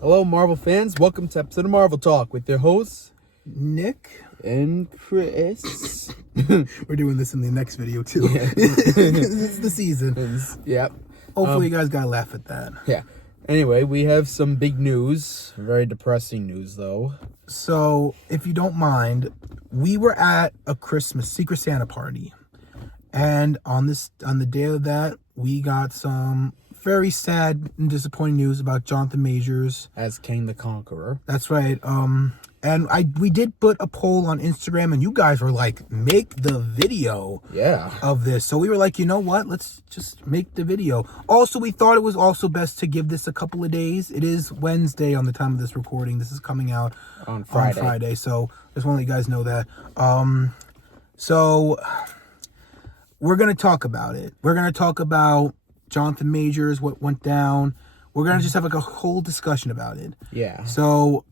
Hello, Marvel fans. Welcome to episode of Marvel Talk with your hosts, Nick and Chris. We're doing this in the next video too. Yeah. It's the season. Yep. Hopefully you guys gotta laugh at that. Yeah. Anyway, we have some big news. Very depressing news, though. So, if you don't mind, we were at a Christmas Secret Santa party. And on the day of that, we got some very sad and disappointing news about Jonathan Majors As Kang the Conqueror. That's right. And we did put a poll on Instagram, and you guys were like, make the video of this. So we were like, you know what? Let's just make the video. Also, we thought it was also best to give this a couple of days. It is Wednesday on the time of this recording. This is coming out on Friday. So just want to let you guys know that. So we're going to talk about it. We're going to talk about Jonathan Majors, what went down. We're going to just have like a whole discussion about it. Yeah. So...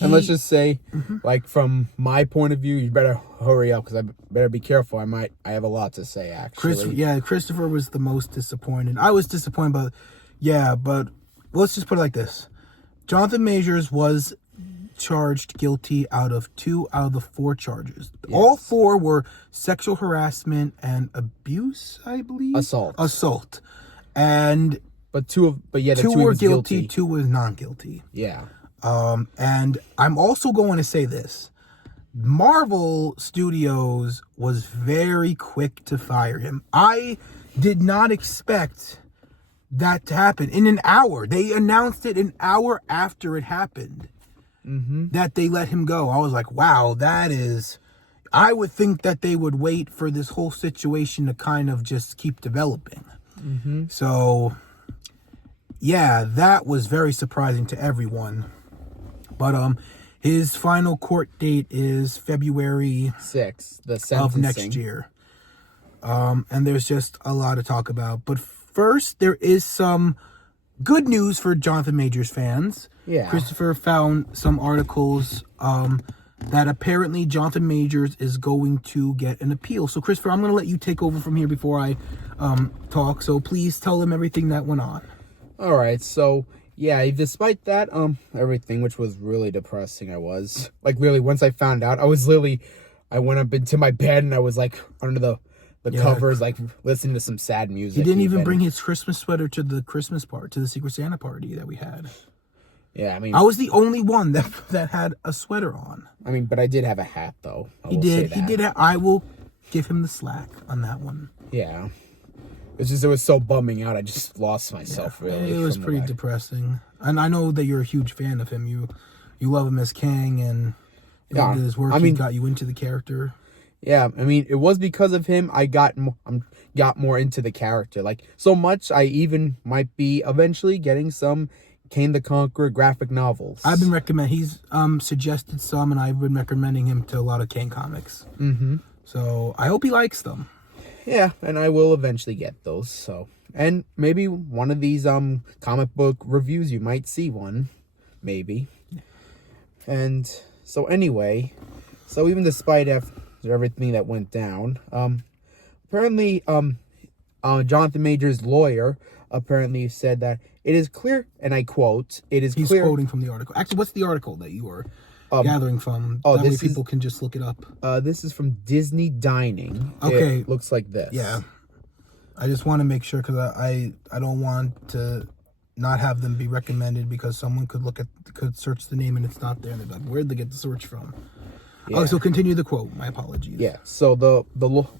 And let's just say, like, from my point of view, you better hurry up because I better be careful. I have a lot to say, actually. Christopher was the most disappointed. I was disappointed, but let's just put it like this. Jonathan Majors was charged guilty out of 2 out of the 4 charges. Yes. All 4 were sexual harassment and abuse, I believe. Assault. But 2 were guilty, 2 was non-guilty. Yeah. And I'm also going to say this. Marvel Studios was very quick to fire him. I did not expect that to happen. In an hour. They announced it an hour after it happened. That they let him go. I was like, wow, I would think that they would wait for this whole situation to kind of just keep developing. So, yeah, that was very surprising to everyone. But his final court date is February 6th, the sentencing of next year. And there's just a lot to talk about. But first, there is some good news for Jonathan Majors fans. Yeah. Christopher found some articles that apparently Jonathan Majors is going to get an appeal. So, Christopher, I'm going to let you take over from here before I talk. So, please tell them everything that went on. All right, so... Yeah, despite that, everything, which was really depressing, I was. Like, really, once I found out, I went up into my bed and I was, like, under the covers, like, listening to some sad music. He didn't even bring his Christmas sweater to the to the Secret Santa party that we had. Yeah, I mean... I was the only one that had a sweater on. I mean, but I did have a hat, though. He did. I will give him the slack on that one. Yeah. It's just, it was so bumming out. I just lost myself, really. It was pretty depressing. And I know that you're a huge fan of him. You love him as Kang, and his work he got you into the character. Yeah, I mean, it was because of him I got more into the character. Like, so much I even might be eventually getting some Kang the Conqueror graphic novels. I've been recommending, he's suggested some, and I've been recommending him to a lot of Kang comics. So I hope he likes them. Yeah, and I will eventually get those, so... And maybe one of these comic book reviews, you might see one. Maybe. And so anyway, so even despite everything that went down, apparently, Jonathan Majors' lawyer apparently said that it is clear, and I quote, He's quoting from the article. Actually, what's the article that you were... gathering from? That way people can just look it up. This is from Disney Dining. Okay. It looks like this. Yeah. I just want to make sure, because I don't want to not have them be recommended, because someone could search the name and it's not there, and they're like, where'd they get the search from? Yeah. Oh, so continue the quote. My apologies. Yeah. So the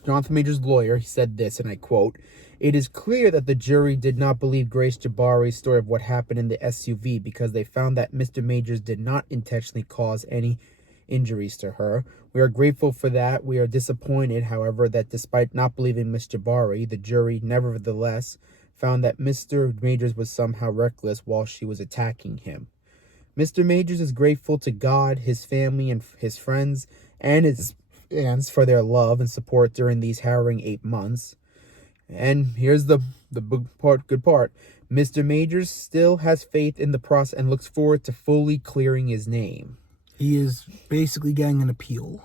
Jonathan Majors' lawyer, he said this, and I quote, "It is clear that the jury did not believe Grace Jabari's story of what happened in the SUV because they found that Mr. Majors did not intentionally cause any injuries to her. We are grateful for that. We are disappointed, however, that despite not believing Ms. Jabari, the jury nevertheless found that Mr. Majors was somehow reckless while she was attacking him. Mr. Majors is grateful to God, his family, and his friends, and his fans for their love and support during these harrowing 8 months. And here's the good part. Mr. Majors still has faith in the process and looks forward to fully clearing his name." He is basically getting an appeal.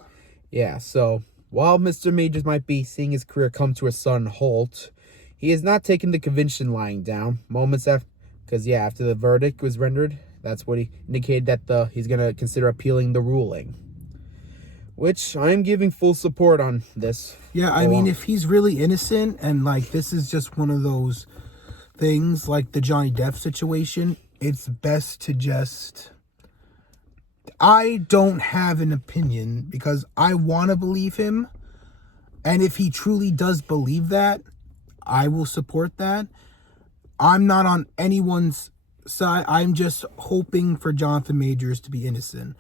Yeah, so while Mr. Majors might be seeing his career come to a sudden halt, he is not taking the convention lying down. Moments after Because, yeah, after the verdict was rendered, that's what he indicated that he's going to consider appealing the ruling. Which I'm giving full support on this. Yeah, I mean, if he's really innocent and, like, this is just one of those things like the Johnny Depp situation, it's best to just... I don't have an opinion because I want to believe him. And if he truly does believe that, I will support that. I'm not on anyone's side. I'm just hoping for Jonathan Majors to be innocent.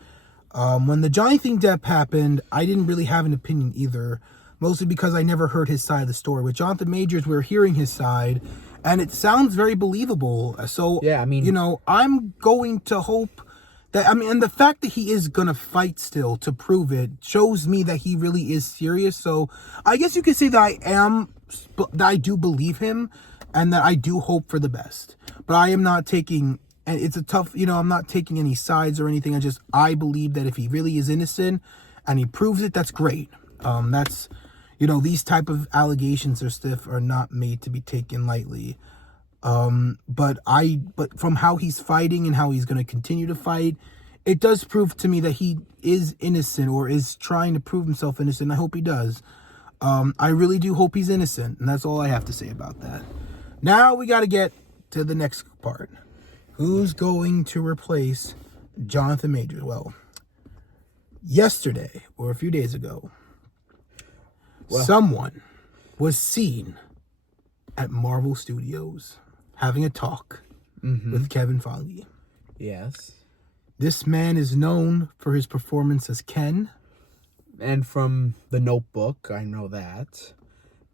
When the Johnny Depp happened, I didn't really have an opinion either. Mostly because I never heard his side of the story. With Jonathan Majors, we're hearing his side. And it sounds very believable. So, yeah, I mean, you know, I'm going to hope that, I mean, and the fact that he is going to fight still to prove it shows me that he really is serious. So I guess you could say that I do believe him and that I do hope for the best. But I am not taking, and it's a tough, you know, I'm not taking any sides or anything. I believe that if he really is innocent and he proves it, that's great. That's, you know, these type of allegations are not made to be taken lightly. But from how he's fighting and how he's going to continue to fight, it does prove to me that he is innocent or is trying to prove himself innocent. I hope he does. I really do hope he's innocent. And that's all I have to say about that. Now we got to get to the next part. Who's going to replace Jonathan Majors? Well, yesterday or a few days ago, someone was seen at Marvel Studios having a talk with Kevin Feige. Yes. This man is known for his performance as Ken. And from The Notebook, I know that.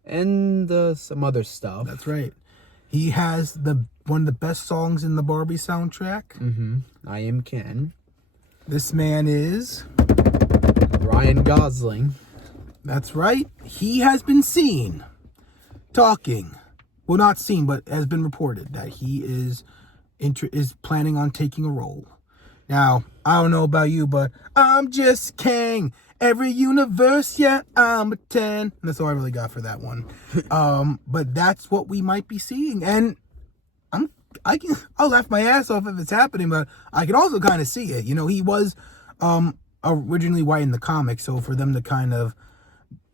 And some other stuff. That's right. He has one of the best songs in the Barbie soundtrack. I Am Ken. This man is Ryan Gosling. That's right. He has been seen talking. Well, not seen, but has been reported that he is planning on taking a role. Now, I don't know about you, but I'm just Kang. Every universe, yeah, I'm a 10. And that's all I really got for that one. But that's what we might be seeing. And I'll laugh my ass off if it's happening, but I can also kind of see it. You know, he was originally white in the comics, so for them to kind of,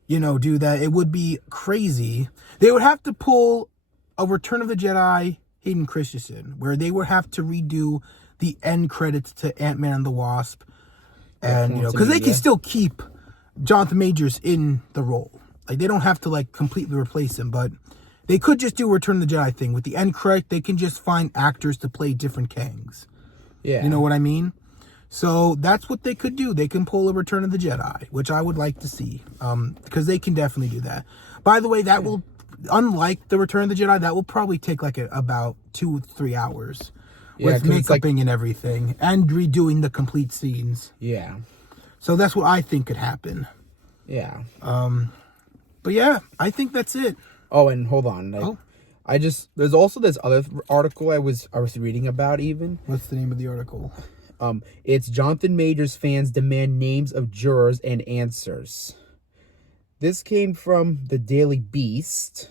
you know, do that, it would be crazy. They would have to pull a Return of the Jedi Hayden Christensen, where they would have to redo the end credits to Ant-Man and the Wasp. And, you know, because they can still keep Jonathan Majors in the role. Like, they don't have to, like, completely replace him, but they could just do a Return of the Jedi thing. With the end credit, they can just find actors to play different Kangs. Yeah. You know what I mean? So that's what they could do. They can pull a Return of the Jedi, which I would like to see, because they can definitely do that. By the way, that will, unlike the Return of the Jedi, that will probably take like about 2-3 hours with makeuping and everything, and redoing the complete scenes. Yeah. So that's what I think could happen. Yeah. But yeah, I think that's it. Oh, and hold on. There's also this other article I was reading about even. What's the name of the article? It's Jonathan Majors fans demand names of jurors and answers. This came from the Daily Beast.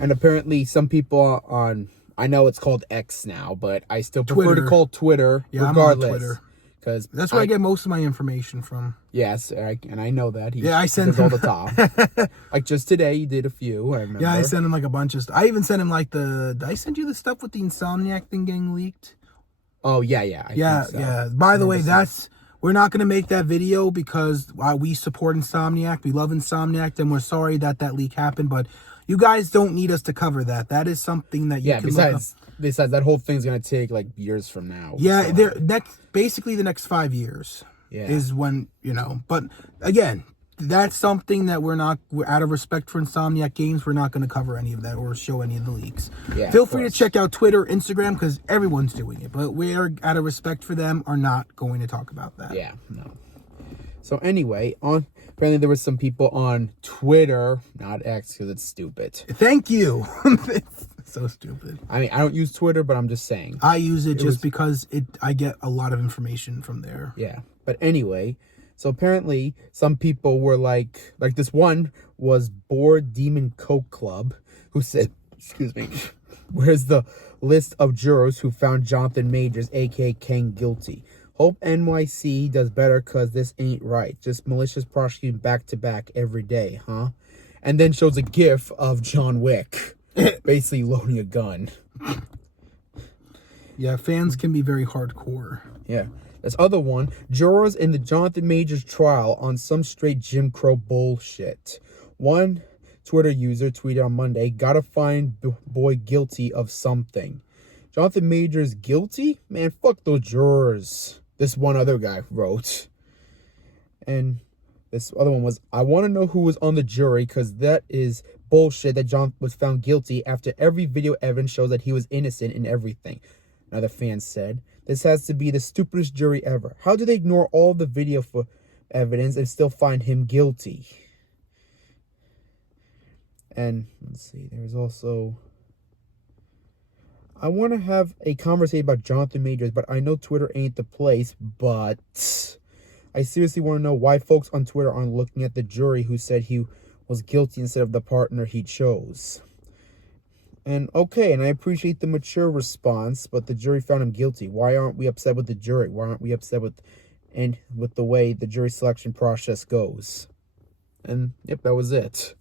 And apparently some people I know it's called X now, but I still prefer to call Twitter regardless. I'm on Twitter. Because that's where I get most of my information from. Yes, and I know that. I send him all the time. Like just today, you did a few, I remember. Yeah, I sent him like a bunch of stuff. I even sent him like did I send you the stuff with the Insomniac thing getting leaked? Oh, yeah. I think so. Yeah. By the way, we're not going to make that video because we support Insomniac. We love Insomniac, and we're sorry that leak happened, but you guys don't need us to cover that. That is something that you can look up. Besides, that whole thing's going to take like years from now. Yeah, basically the next 5 years is when, you know. But again, that's something that we're out of respect for Insomniac Games, we're not going to cover any of that or show any of the leaks. Yeah, feel free to check out Twitter, Instagram, because everyone's doing it. But we are, out of respect for them, are not going to talk about that. Yeah, no. So anyway, apparently there was some people on Twitter, not X because it's stupid. Thank you. It's so stupid. I mean, I don't use Twitter, but I'm just saying. I use it just because I get a lot of information from there. Yeah, but anyway, so apparently some people were like this one was Bored Demon Coke Club, who said, excuse me, where's the list of jurors who found Jonathan Majors, aka Kang, guilty. Hope NYC does better cause this ain't right. Just malicious prosecuting back to back every day, huh? And then shows a gif of John Wick basically loading a gun. Yeah, fans can be very hardcore. Yeah. This other one, jurors in the Jonathan Majors trial on some straight Jim Crow bullshit. One Twitter user tweeted on Monday, gotta find boy guilty of something. Jonathan Majors guilty? Man, fuck those jurors. This one other guy wrote. And this other one was, I want to know who was on the jury because that is bullshit that John was found guilty after every video evidence shows that he was innocent in everything. Another fan said, this has to be the stupidest jury ever. How do they ignore all the video for evidence and still find him guilty? And let's see, there's also, I want to have a conversation about Jonathan Majors, but I know Twitter ain't the place, but I seriously want to know why folks on Twitter aren't looking at the jury who said he was guilty instead of the partner he chose. And okay, and I appreciate the mature response, but the jury found him guilty. Why aren't we upset with the jury? Why aren't we upset with the way the jury selection process goes? And yep, that was it.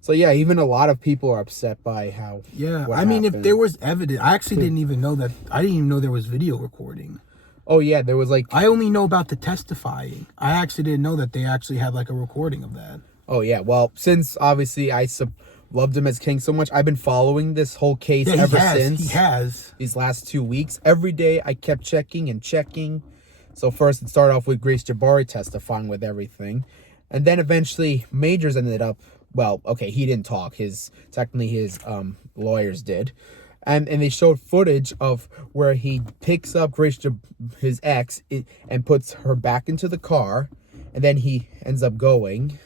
So yeah, even a lot of people are upset by how. Yeah, I mean, if there was evidence, I actually didn't even know that. I didn't even know there was video recording. Oh yeah, there was like. I only know about the testifying. I actually didn't know that they actually had like a recording of that. Oh yeah, well, since obviously I loved him as King so much, I've been following this whole case ever since. He has. These last 2 weeks, every day I kept checking and checking. So first it started off with Grace Jabari testifying with everything, and then eventually Majors ended up. Well, okay, he didn't talk. His lawyers did. And they showed footage of where he picks up his ex, and puts her back into the car, and then he ends up going.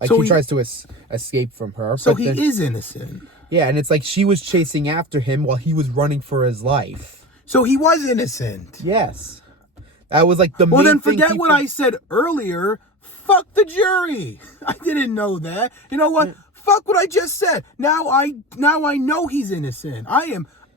Like, so he tries to escape from her. So he is innocent. Yeah, and it's like she was chasing after him while he was running for his life. So he was innocent. Yes. That was like the main thing. Well, then forget what I said earlier. Fuck the jury. I didn't know that. You know what? Fuck what I just said. Now I know he's innocent. I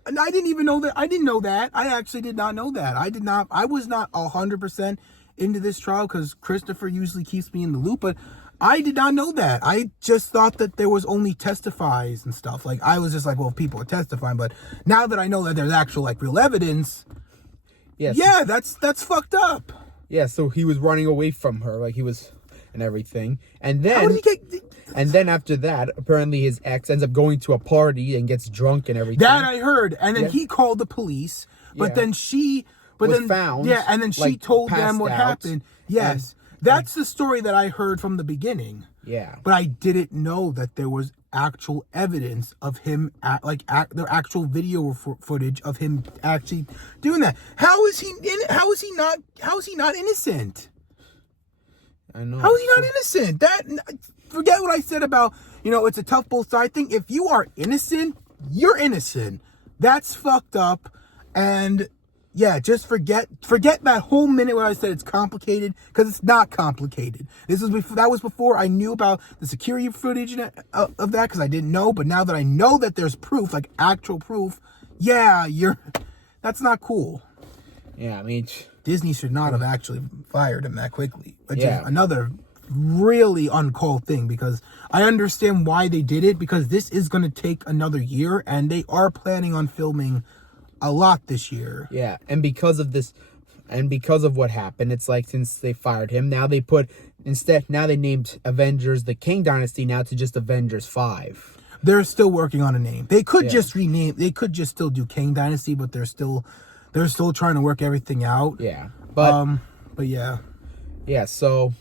didn't even know that. I didn't know that. I actually did not know that. I was not 100% into this trial because Christopher usually keeps me in the loop, but I did not know that. I just thought that there was only testifies and stuff. Like, I was just like, well, people are testifying, but now that I know that there's actual like real evidence, yes. Yeah, that's fucked up. Yeah, so he was running away from her, like he was, and everything. And then, how did he get? And then after that, apparently his ex ends up going to a party and gets drunk and everything. That I heard. And then he called the police, but then she was found. Yeah, and then she told them what happened. Yes. That's the story that I heard from the beginning. Yeah. But I didn't know that there was actual evidence of him, the actual video footage of him actually doing that. How is he not innocent? I know. How is he not innocent? Forget what I said about, it's a tough both side thing. If you are innocent, you're innocent. That's fucked up. And yeah, just forget that whole minute where I said it's complicated, because it's not complicated. That was before I knew about the security footage of that, because I didn't know. But now that I know that there's proof, like actual proof, yeah, that's not cool. Yeah, I mean, Disney should not have actually fired him that quickly. Which is another really uncalled thing, because I understand why they did it, because this is going to take another year, and they are planning on filming a lot this year. Yeah, and because of this, and because of what happened, it's like, since they fired him, now they named Avengers the Kang Dynasty now to just Avengers 5. They're still working on a name. They could just rename, they could just still do Kang Dynasty, but they're still trying to work everything out. Yeah. But yeah. Yeah, so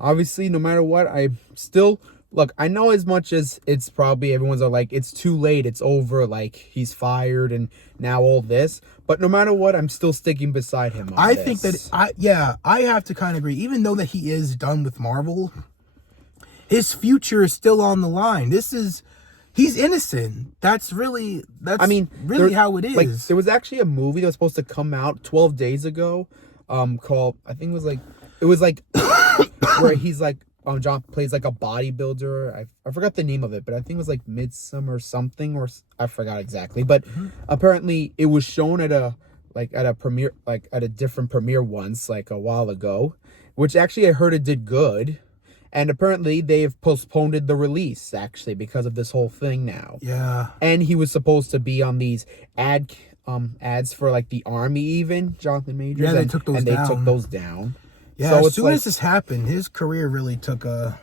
obviously no matter what, I still look, I know as much as it's probably everyone's like, it's too late, it's over, like he's fired and now all this, but no matter what, I'm still sticking beside him on this. Think that I have to kind of agree, even though that he is done with Marvel, his future is still on the line. He's innocent. That's really how it is. Like, there was actually a movie that was supposed to come out 12 days ago, called, I think it was like where he's like, John plays like a bodybuilder. I forgot the name of it, but I think it was like Midsummer something, or I forgot exactly. But apparently it was shown at a premiere, like at a different premiere once, like a while ago, which actually I heard it did good. And apparently they've postponed the release actually because of this whole thing now. Yeah. And he was supposed to be on these ads for like the army, even Jonathan Majors. Yeah, they took those down. Yeah, so as soon as this happened, his career really took a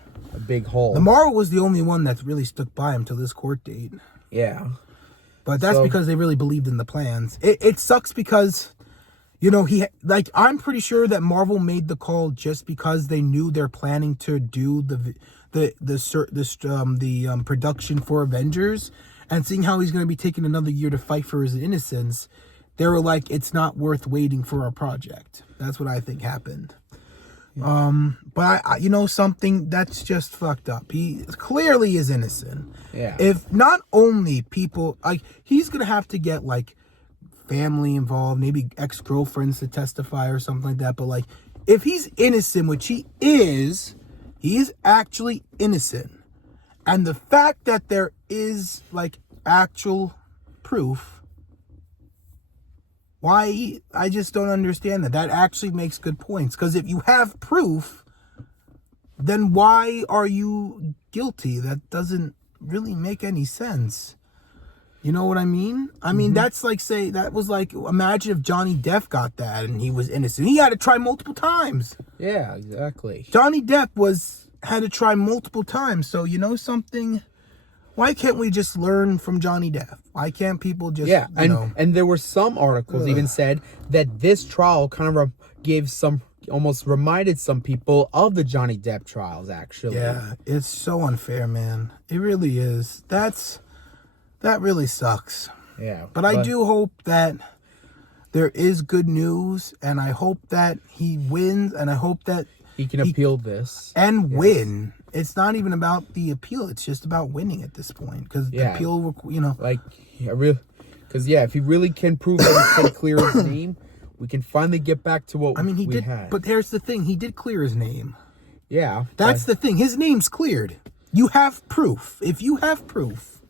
big hole. The Marvel was the only one that really stuck by him till this court date. Yeah. But that's because they really believed in the plans. It sucks because, you know, I'm pretty sure that Marvel made the call just because they knew they're planning to do the production for Avengers, and seeing how he's going to be taking another year to fight for his innocence, they were like, it's not worth waiting for our project. That's what I think happened. But I you know something, that's just fucked up. He clearly is innocent. Yeah. If not only people, like, he's gonna have to get like family involved, maybe ex-girlfriends to testify or something like that. But like, if he's innocent, which he is actually innocent. And the fact that there is like actual proof, why, I just don't understand that. That actually makes good points. Because if you have proof, then why are you guilty? That doesn't really make any sense. You know what I mean? I mean, that's like, say, that was like, imagine if Johnny Depp got that and he was innocent. He had to try multiple times. Yeah, exactly. Johnny Depp had to try multiple times. So, you know something? Why can't we just learn from Johnny Depp? Why can't people just, and there were some articles even said that this trial kind of almost reminded some people of the Johnny Depp trials, actually. Yeah, it's so unfair, man. It really is. That really sucks. Yeah. But I do hope that there is good news, and I hope that he wins, and I hope that he can appeal this. And win. It's not even about the appeal. It's just about winning at this point. Because the appeal, you know. Like, if he really can prove that he can clear his name, we can finally get back to what we did, had. But here's the thing. He did clear his name. Yeah. That's the thing. His name's cleared. You have proof. If you have proof,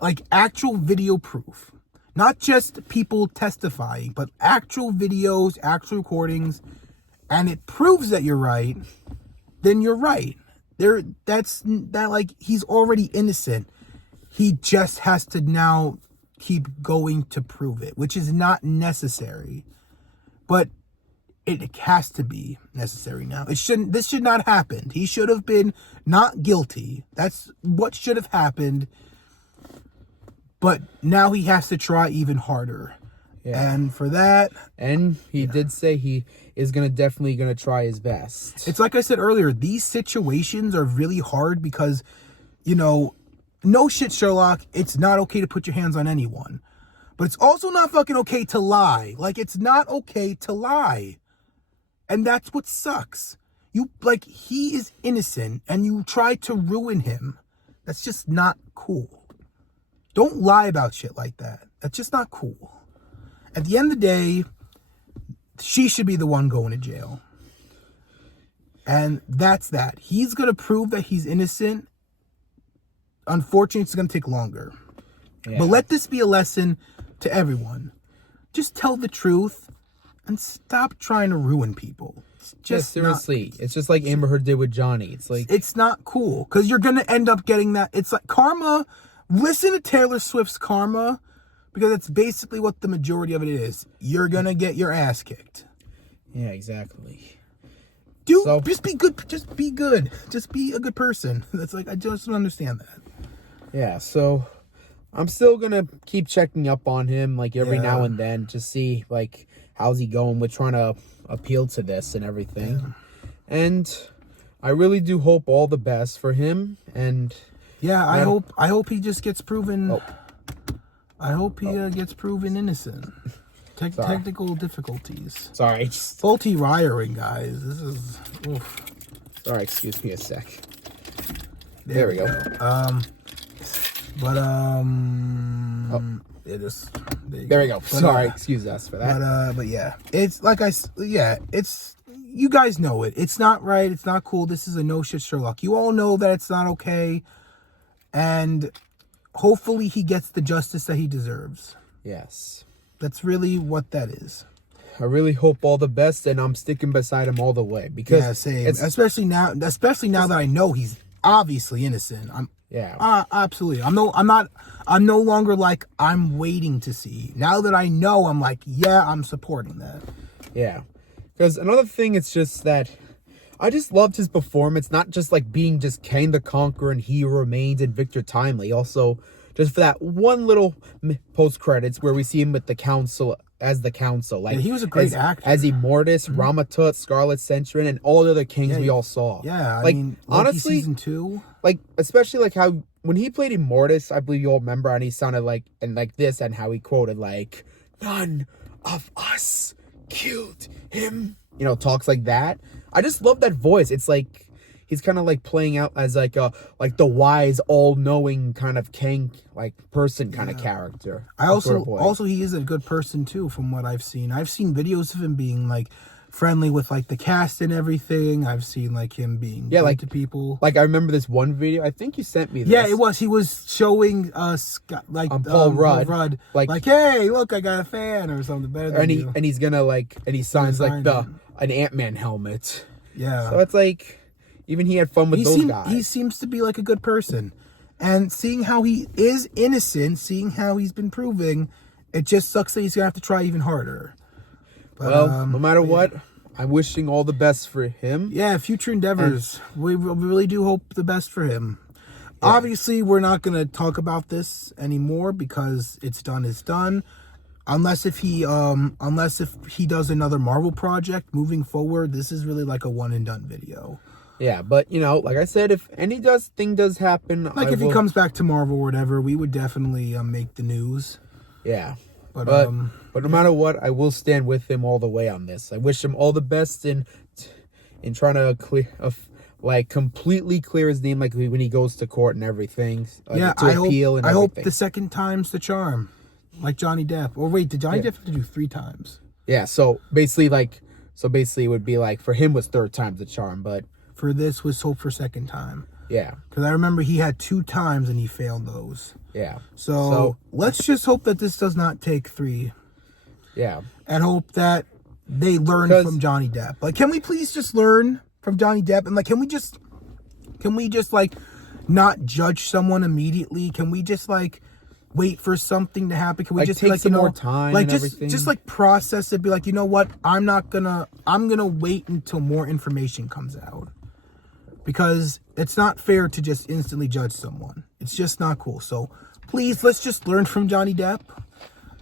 like actual video proof, not just people testifying, but actual videos, actual recordings, and it proves that you're right, then you're right. Like, he's already innocent. He just has to now keep going to prove it, which is not necessary. But it has to be necessary now. This should not happen. He should have been not guilty. That's what should have happened. But now he has to try even harder. Yeah. And for that... And he did say he is definitely going to try his best. It's like I said earlier, these situations are really hard because, you know, no shit, Sherlock, it's not okay to put your hands on anyone. But it's also not fucking okay to lie. Like, it's not okay to lie. And that's what sucks. He is innocent and you try to ruin him. That's just not cool. Don't lie about shit like that. That's just not cool. At the end of the day, she should be the one going to jail. And that's that. He's going to prove that he's innocent. Unfortunately, it's going to take longer. Yeah. But let this be a lesson to everyone. Just tell the truth and stop trying to ruin people. It's just seriously. It's just like Amber Heard did with Johnny. It's like, it's not cool because you're going to end up getting that. It's like karma. Listen to Taylor Swift's Karma, because that's basically what the majority of it is. You're going to get your ass kicked. Yeah, exactly. Dude, just be good. Just be good. Just be a good person. That's like, I just don't understand that. Yeah, so I'm still going to keep checking up on him, like, every now and then to see, like, how's he going with trying to appeal to this and everything. Yeah. And I really do hope all the best for him. And yeah, I hope he just gets proven. I hope he gets proven innocent. Technical difficulties. Sorry. Faulty wiring, guys. This is... Oof. Sorry, excuse me a sec. There we go. There we go. Sorry, excuse us for that. But yeah, it's like it's, you guys know it. It's not right. It's not cool. This is a no shit Sherlock. You all know that it's not okay. And hopefully he gets the justice that he deserves. Yes. That's really what that is. I really hope all the best, and I'm sticking beside him all the way. Because yeah, same. Especially now that I know he's obviously innocent. Absolutely. I'm no longer like I'm waiting to see. Now that I know, I'm like, yeah, I'm supporting that. Yeah. Because another thing, it's just that I just loved his performance, not just like being just Kang the Conqueror and He Remains and Victor Timely. Also, just for that one little post credits where we see him with the council as the council. Like, yeah, he was a great actor. As Immortus, Ramatut, Scarlet Centurion, and all the other Kings we all saw. Yeah, like, I mean, honestly, season 2. Like, especially like how when he played Immortus, I believe you all remember, and he sounded like, and like this, and how he quoted like, "None of us killed him." You know, talks like that. I just love that voice. It's like he's kind of like playing out as like the wise, all-knowing kind of Kang like person kind of character. Also he is a good person too, from what I've seen. I've seen videos of him being like friendly with like the cast and everything. I've seen like him being good like to people. Like I remember this one video. I think you sent me this. Yeah, it was. He was showing us like Paul Rudd, like, hey, look, I got a fan or something better than you. And he's gonna like, and he signs like an Ant-Man helmet. Yeah. So it's like, even he had fun with those guys. He seems to be like a good person. And seeing how he is innocent, seeing how he's been proving, it just sucks that he's going to have to try even harder. But, well, no matter what, I'm wishing all the best for him. Yeah, future endeavors. We really do hope the best for him. Yeah. Obviously, we're not going to talk about this anymore because it's done is done. Unless if he does another Marvel project moving forward, this is really like a one and done video. Yeah, but you know, like I said, if any thing does happen, like if he comes back to Marvel or whatever, we would definitely make the news. Yeah, but no matter what, I will stand with him all the way on this. I wish him all the best in trying to completely clear his name, like when he goes to court and everything. I hope the second time's the charm. Like Johnny Depp. Or wait, did Johnny Depp have to do 3 times? Yeah, so basically it would be like for him was 3rd time's the charm, but for this was hope for 2nd time. Yeah. Because I remember he had 2 times and he failed those. Yeah. So let's just hope that this does not take 3. Yeah. And hope that they learn from Johnny Depp. Like, can we please just learn from Johnny Depp? And like, can we just like not judge someone immediately? Can we just like wait for something to happen? Can we just take some more time? Like and everything? just like process it. Be like, you know what? I'm gonna wait until more information comes out, because it's not fair to just instantly judge someone. It's just not cool. So please, let's just learn from Johnny Depp.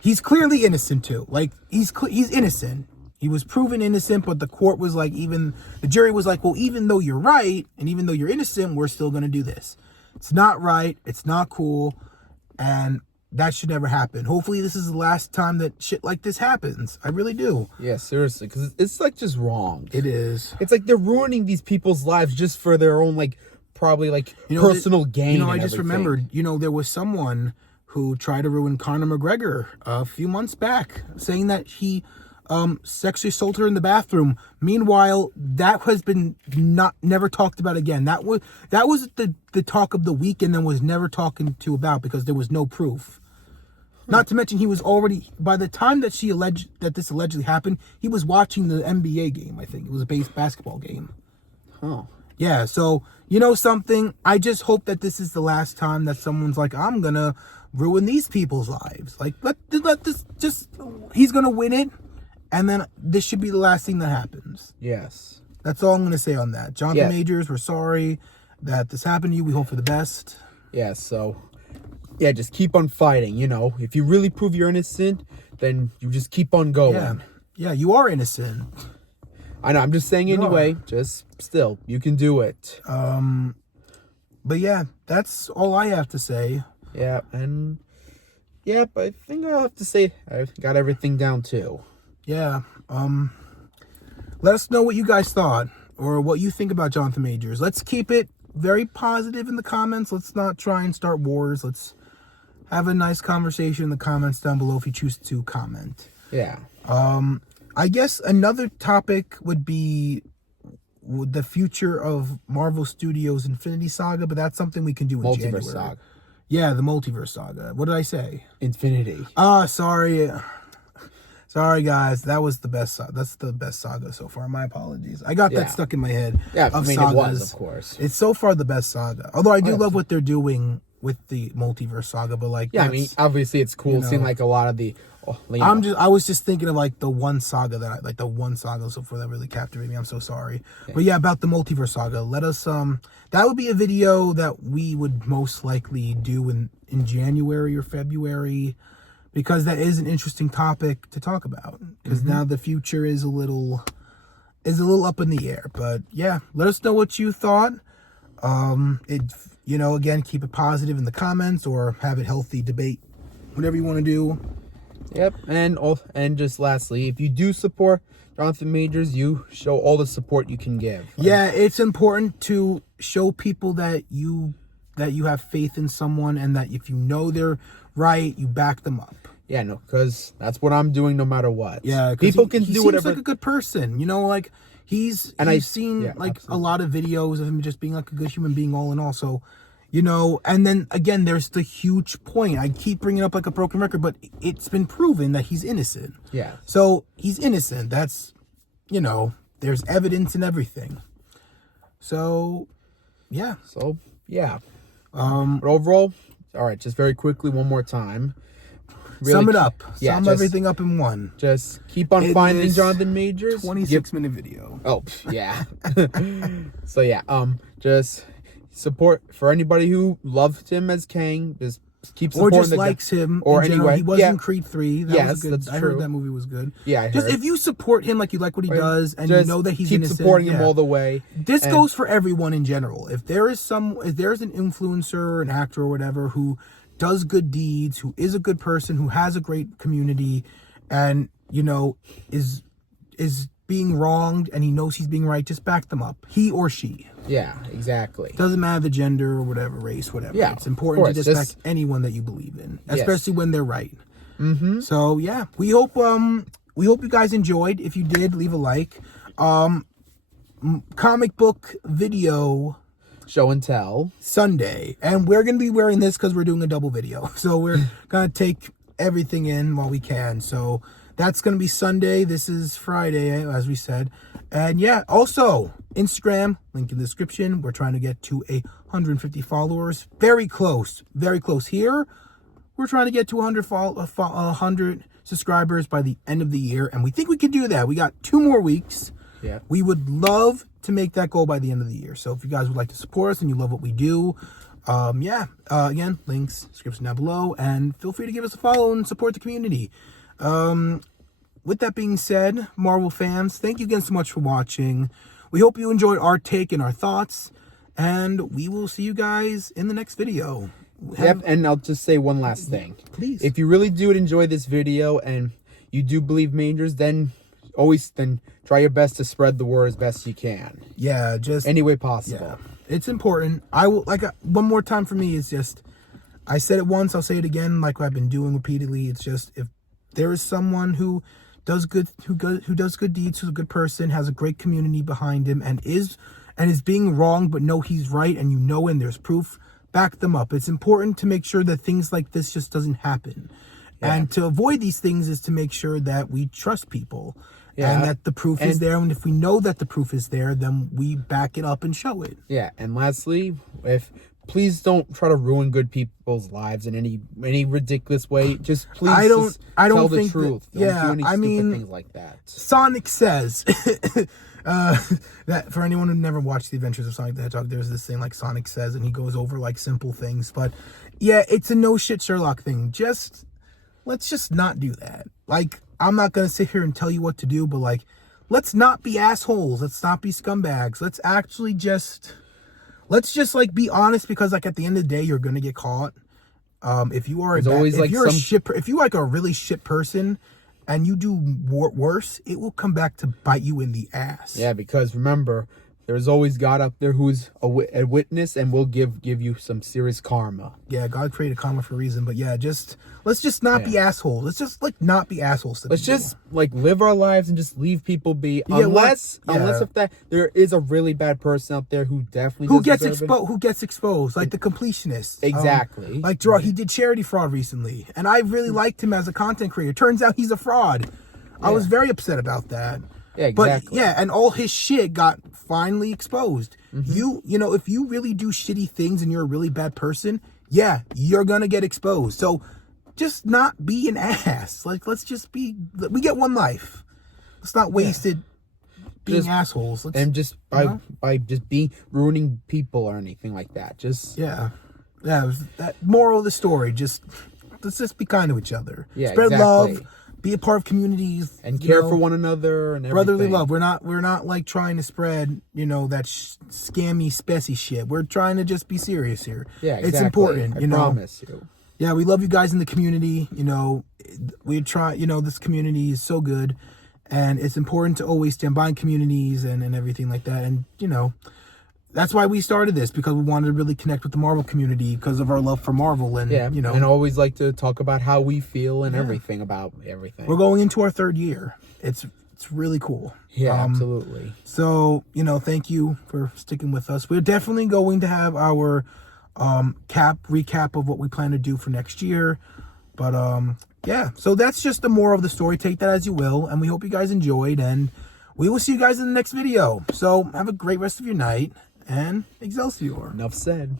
He's clearly innocent too. Like he's innocent. He was proven innocent, but the court was like, the jury was like, well, even though you're right and even though you're innocent, we're still gonna do this. It's not right. It's not cool. And that should never happen. Hopefully this is the last time that shit like this happens. I really do. Yeah, seriously, because it's like just wrong. It is. It's like they're ruining these people's lives just for their own, like, probably like personal gain. I just remembered, there was someone who tried to ruin Conor McGregor a few months back, saying that he sexually assaulted her in the bathroom. Meanwhile, that has been never talked about again. That was the talk of the week, and then was never talked to about because there was no proof. Not to mention, he was already, by the time that this allegedly happened, he was watching the NBA game. I think it was a basketball game. Oh, yeah. So something. I just hope that this is the last time that someone's like, I'm gonna ruin these people's lives. Like let this just. He's gonna win it. And then this should be the last thing that happens. Yes. That's all I'm going to say on that. Jonathan Majors, we're sorry that this happened to you. We hope for the best. Yeah, so, just keep on fighting, If you really prove you're innocent, then you just keep on going. Yeah, you are innocent. I know, I'm just saying anyway. Just still, you can do it. But yeah, that's all I have to say. Yeah, and... Yep, I think I'll have to say I've got everything down, too. Yeah, let us know what you guys thought or what you think about Jonathan Majors. Let's keep it very positive in the comments. Let's not try and start wars. Let's have a nice conversation in the comments down below if you choose to comment. Yeah. I guess another topic would be the future of Marvel Studios Infinity Saga, but that's something we can do in Multiverse January. Saga. Yeah, the Multiverse Saga. What did I say? Infinity. Sorry. Sorry, guys. That was the best. That's the best saga so far. My apologies. I got that stuck in my head. Yeah, of I mean, sagas. it was, of course. It's so far the best saga. Although I do love what they're doing with the Multiverse Saga, but like, yeah, I mean, obviously it's cool seeing like a lot of the. I was just thinking of like the one saga so far that really captivated me. I'm so sorry, but yeah, about the Multiverse Saga. Let us that would be a video that we would most likely do in January or February, because that is an interesting topic to talk about. Because now the future is a little up in the air. But yeah, let us know what you thought. Again, keep it positive in the comments or have it healthy debate, whatever you want to do. Yep, and just lastly, if you do support Jonathan Majors, you show all the support you can give. Yeah, it's important to show people that you have faith in someone, and that if you know they're right, you back them up. Yeah, no, because that's what I'm doing no matter what. Yeah, people can do whatever. He's like a good person, like I've seen a lot of videos of him just being like a good human being, all in all. So, and then again, there's the huge point. I keep bringing up like a broken record, but it's been proven that he's innocent. Yeah. So he's innocent. That's, there's evidence and everything. So, yeah. But overall, all right, just very quickly, one more time. Really, sum it up. Yeah, sum everything up in one. Just keep on finding Jonathan Majors. 26-minute video. Oh, yeah. So yeah, just support for anybody who loved him as Kang. Just keep supporting. Or just likes him. Or anyway, he was in Creed 3. That was good. That's I true. heard that movie was good. Yeah, just if you support him, like you like what he does, and you know that he's keep innocent, supporting him all the way. This goes for everyone in general. If there's an influencer, an actor, or whatever who does good deeds, who is a good person, who has a great community, and is being wronged, and he knows he's being right, just back them up. He or she. Yeah, exactly. Doesn't matter the gender or whatever, race, whatever. Yeah, it's important to just back anyone that you believe in, especially when they're right. Mm-hmm. So yeah, we hope you guys enjoyed. If you did, leave a like. Comic book video. Show and tell Sunday, and we're gonna be wearing this because we're doing a double video, so we're gonna take everything in while we can. So that's gonna be Sunday. This is Friday, as we said. And yeah, also Instagram, link in the description. We're trying to get to 150 followers. Very close here. We're trying to get to 100 subscribers by the end of the year, and we think we can do that. We got 2 more weeks. Yeah, we would love to make that goal by the end of the year. So if you guys would like to support us and you love what we do, again, links, description down below, and feel free to give us a follow and support the community. With that being said, Marvel fans, thank you again so much for watching. We hope you enjoyed our take and our thoughts, and we will see you guys in the next video. Yep, and I'll just say one last thing. Please. If you really do enjoy this video and you do believe Majors, then try your best to spread the word as best you can. Yeah, just any way possible. Yeah, it's important. I will one more time for me. It's just, I said it once, I'll say it again, like I've been doing repeatedly. It's just, if there is someone who does good deeds, who's a good person, has a great community behind him, and is being wronged, but know he's right, and and there's proof, back them up. It's important to make sure that things like this just doesn't happen. Yeah. And to avoid these things is to make sure that we trust people. Yeah, and that the proof is there. And if we know that the proof is there, then we back it up and show it. Yeah. And lastly, please don't try to ruin good people's lives in any ridiculous way. Just please tell the truth. Don't do any stupid things like that. Sonic says that for anyone who never watched The Adventures of Sonic the Hedgehog, there's this thing like Sonic says, and he goes over like simple things. But yeah, it's a no shit Sherlock thing. Let's just not do that. Like, I'm not going to sit here and tell you what to do, but like, let's not be assholes. Let's not be scumbags. Let's actually like be honest, because like at the end of the day, you're going to get caught. If you are if you're like a really shit person and you do worse, it will come back to bite you in the ass. Yeah, because remember, there's always God up there who's a witness and will give you some serious karma. Yeah, God created karma for a reason, but yeah, let's just not be assholes. Let's just like not be assholes to Let's people. just like live our lives and just leave people be. Yeah, Unless if that there is a really bad person out there who definitely who gets exposed, like the completionist. Exactly. Like he did charity fraud recently, and I really liked him as a content creator. Turns out he's a fraud. I was very upset about that. Yeah, exactly. But yeah, and all his shit got finally exposed. You know, if you really do shitty things and you're a really bad person, yeah, you're gonna get exposed. So just not be an ass. Like, let's just be. We get one life. Let's not waste it being assholes. And just by just being ruining people or anything like that. Just yeah. That moral of the story. Let's just be kind to each other. Yeah, spread exactly. love. Be a part of communities and care for one another and everything. Brotherly love. We're not like trying to spread, that scammy, spessy shit. We're trying to just be serious here. Yeah, exactly. It's important. I promise you. Yeah, we love you guys in the community. We try. This community is so good, and it's important to always stand by communities and everything like that. And that's why we started this, because we wanted to really connect with the Marvel community because of our love for Marvel. And and always like to talk about how we feel and everything about everything. We're going into our 3rd year. It's really cool. Yeah, absolutely. So thank you for sticking with us. We're definitely going to have our recap of what we plan to do for next year. But yeah, so that's just the moral of the story. Take that as you will, and we hope you guys enjoyed, and we will see you guys in the next video. So have a great rest of your night. And Excelsior. Enough said.